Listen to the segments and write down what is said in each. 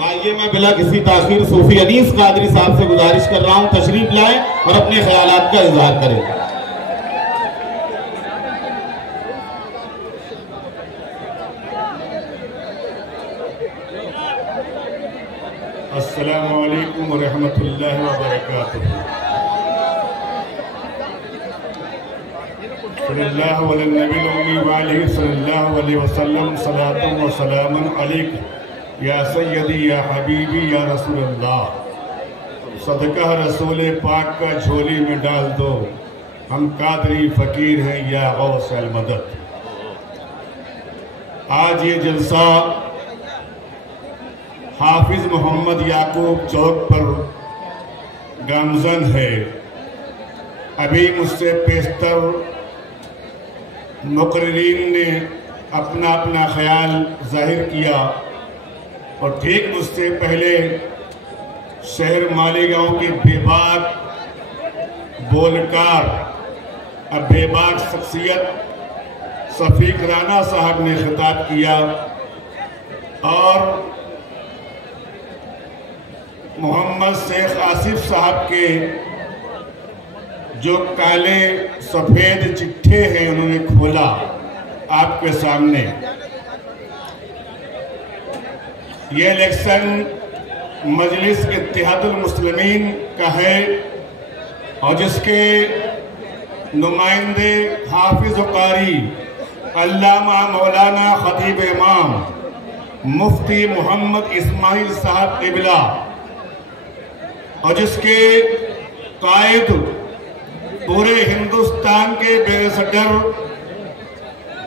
आइए मैं बिला किसी ताखीर सूफी अनीस कादरी साहब से गुजारिश कर रहा हूं तशरीफ लाएं और अपने ख्यालात का इजहार करें। अस्सलामु अलैकुम व रहमतुल्लाहि व बरकातुहू। सल्लल्लाहु अलैहि नबी व आलिहि सल्लल्लाहु अलैहि वसल्लम सलातुन व सलामुन अलैका या सय्यदी या हबीबी या रसूलल्लाह। सदका रसूल पाक का झोली में डाल दो, हम कादरी फकीर हैं या गौस अल मदद। आज ये जलसा हाफिज मोहम्मद याकूब चौक पर गामजन है। अभी मुझसे पेशतर मुकर्रीन ने अपना अपना ख्याल जाहिर किया और ठीक मुझसे पहले शहर मालेगांव के बेबाक बोलकार अब बेबाक शख्सियत शफीक राना साहब ने खिताब किया और मोहम्मद शेख आसिफ साहब के जो काले सफ़ेद चिट्ठे हैं उन्होंने खोला आपके सामने। ये इलेक्शन मजलिस इत्तेहादुल मुस्लिमीन का है और जिसके नुमाइंदे हाफिज कारी अल्लामा मौलाना खतीब इमाम मुफ्ती मोहम्मद इस्माइल साहब क़िबला और जिसके कायद पूरे हिंदुस्तान के बैरिस्टर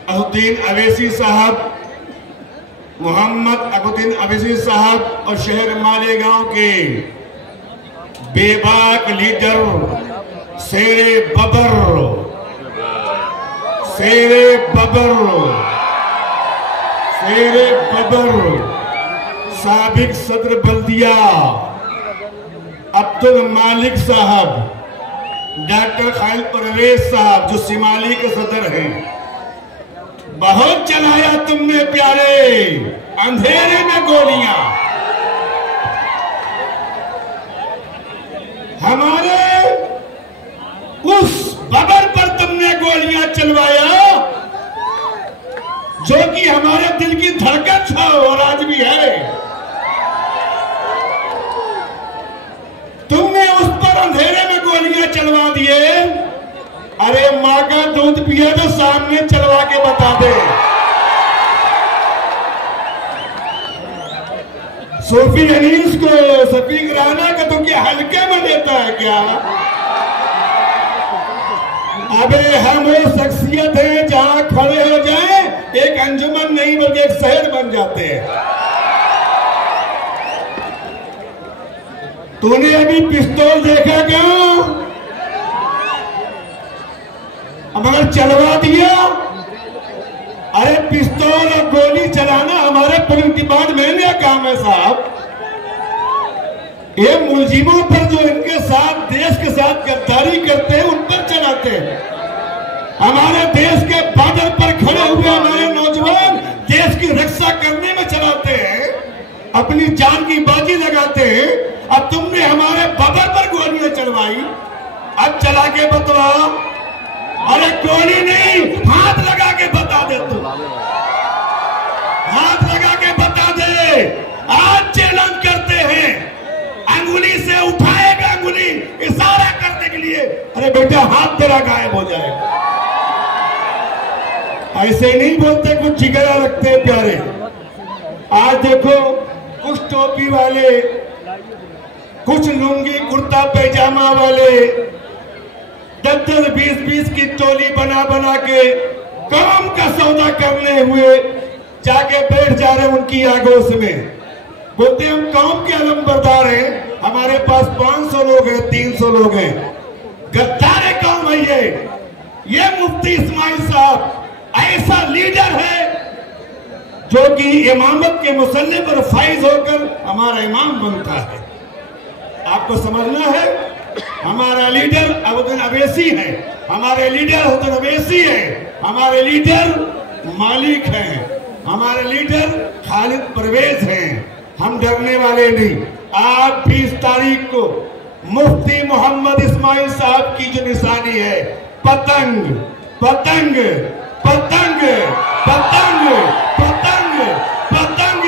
असुद्दीन अवैसी साहब, मोहम्मद अकबरुद्दीन अवैसी साहब और शहर मालेगांव के बेबाक लीडर शेरे बबर साबिक सदर बल्दिया अब्दुल मालिक साहब, डॉक्टर खालिद परवेज साहब जो शिमाली के सदर हैं। बहुत चलाया तुमने प्यारे अंधेरे में गोलियां, हमारे उस बबर पर तुमने गोलियां चलवाया जो कि हमारे दिल की धड़कन था और आज भी है। तुमने उस पर अंधेरे में गोलियां चलवा दिए। अरे माँ का दूध पिया तो सामने चलवा के बता दे। सूफी अनीस को शफीक राना का तो क्या हल्के में देता है क्या? अबे हम वो शख्सियत है जहां खड़े हो जाए एक अंजुमन नहीं बल्कि एक शहर बन जाते हैं। तूने अभी पिस्तौल देखा क्या? अब अगर चलवा दिया, अरे पिस्तौल और गोली चलाना हमारे पुलिस डिपार्टमेंट का काम है साहब। ये मुलजिमों पर जो इनके साथ देश के साथ गद्दारी करते हैं उन पर चलाते हैं। हमारे देश के बॉर्डर पर खड़े हुए हमारे नौजवान देश की रक्षा करने में चलाते हैं, अपनी जान की बाजी लगाते हैं। अब तुमने हमारे बबर पर गोलियां चलवाई, अब चला के बतवा। अरे गोली नहीं, हाथ लगा के बता दे। तू हाथ लगा के बता दे। आज चैलेंज करते हैं, अंगुली से उठाएगा अंगुली इशारा करने के लिए। अरे बेटा हाथ तेरा गायब हो जाएगा। ऐसे नहीं बोलते, कुछ जिगरा रखते हैं प्यारे। आज देखो कुछ टोपी वाले, कुछ लुंगी कुर्ता पैजामा वाले 10-10, 20-20 की टोली बना बना के काम का सौदा करने हुए जाके बैठ जा रहे उनकी आगोश में। बोलते हम कौम के अलमबरदार हैं, हमारे पास 500 लोग हैं, 300 लोग हैं। गद्दार कौम है ये मुफ्ती इस्माइल साहब ऐसा लीडर है जो कि इमामत के मुसल्ले पर फाइज होकर हमारा इमाम बनता है। आपको समझना है, हमारा लीडर अब्दुल अवैसी है, हमारे लीडर अब्दुल अवैसी है, हमारे लीडर मालिक हैं, हमारे लीडर खालिद परवेज हैं, हम डरने वाले नहीं। आज 20 तारीख को मुफ्ती मोहम्मद इस्माइल साहब की जो निशानी है, पतंग पतंग पतंग पतंग पतंग पतंग,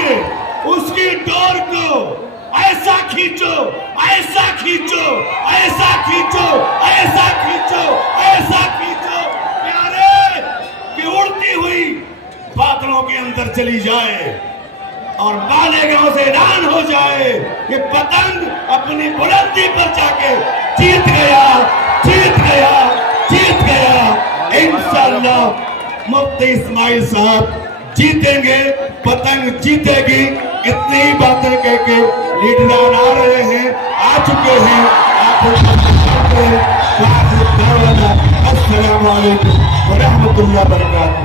उसकी डोर को ऐसा खींचो, ऐसा खींचो, ऐसा खींचो, ऐसा खींचो, ऐसा खींचो प्यारे, कि उड़ती हुई बादलों के अंदर चली जाए और मालेगांव से ऐलान हो जाए कि पतंग अपनी बुलंदी पर जाके जीत गया, जीत गया, जीत गया। इंशाअल्लाह मुफ्ती इस्माइल साहब जीतेंगे, पतंग जीतेगी। इतनी ही बातें कह के लीडर आ रहे हैं, आ चुके हैं। अस्सलाम वालेकुम व रहमतुल्लाह व बरकातहू।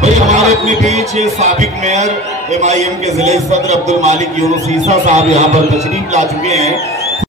भाई हमारे अपने बीच साबिक मेयर MIM के जिले सदर अब्दुल मालिक यूनुस ईसा साहब यहाँ पर तशरीफ ला चुके हैं।